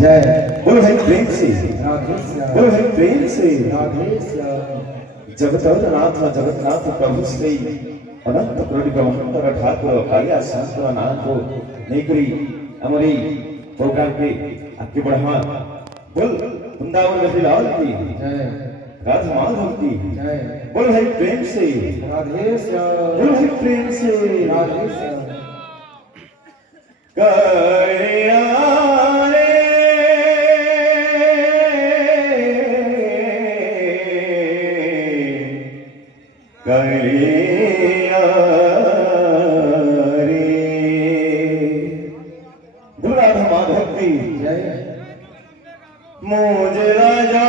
जय बोलो है प्रेम से बोलो है प्रेम से जगतनाथ प्रभु श्री अनंत कोटि ब्रह्मांड ठाकुर कालिया शांतर नाम को नेकरी हमारी प्रोग्राम के आगे बढ़ा बोल वृंदावन गति लाल की राधा माधव की बोल है प्रेम से बोल है प्रेम से करिया मुझे राजा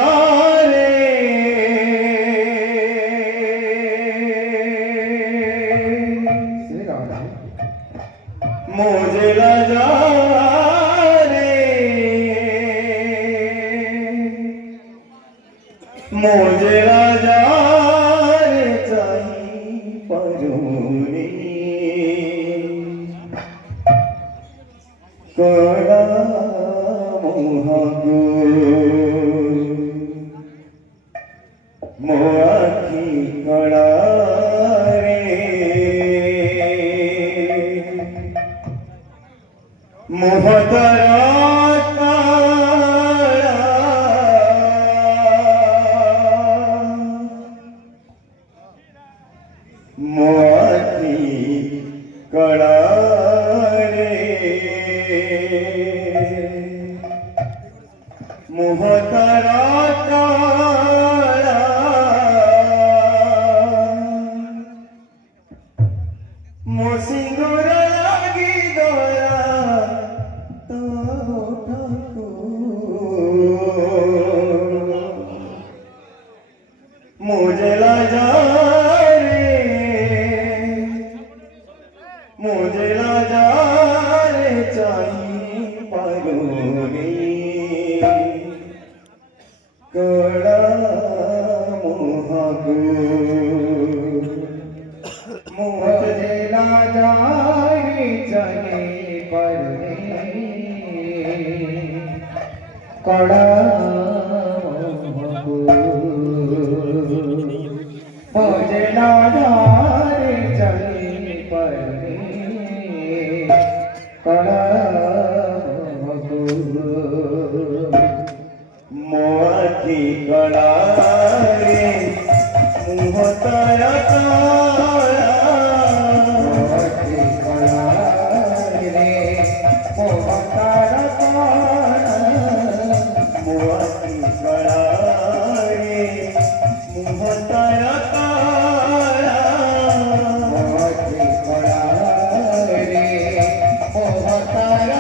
रे मुझे राजा रे मुझे राजा रे चाहिए परूनी कोड़ा मोआखी कड़ा रे मोहतरा मोआखी कड़ा रे मोहतरा सिंदूर लागी दोरा तो मुझे लाजा रे मुझे लाजा रे चाहिए परूनी कड़ा मुहागो मुझे लाजा रे चाहिए परूनी कड़ा मुझे लाजा रे चाहिए परूनी कड़ा मोआखी कड़ा रे मुहतरा मोआखी कड़ा रे मुहतरा मोआखी कड़ा रे मुहतरा मोआखी कड़ा रे मुहतरा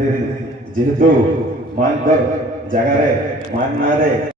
खातिर जेहेतु मांकर जगार मान ना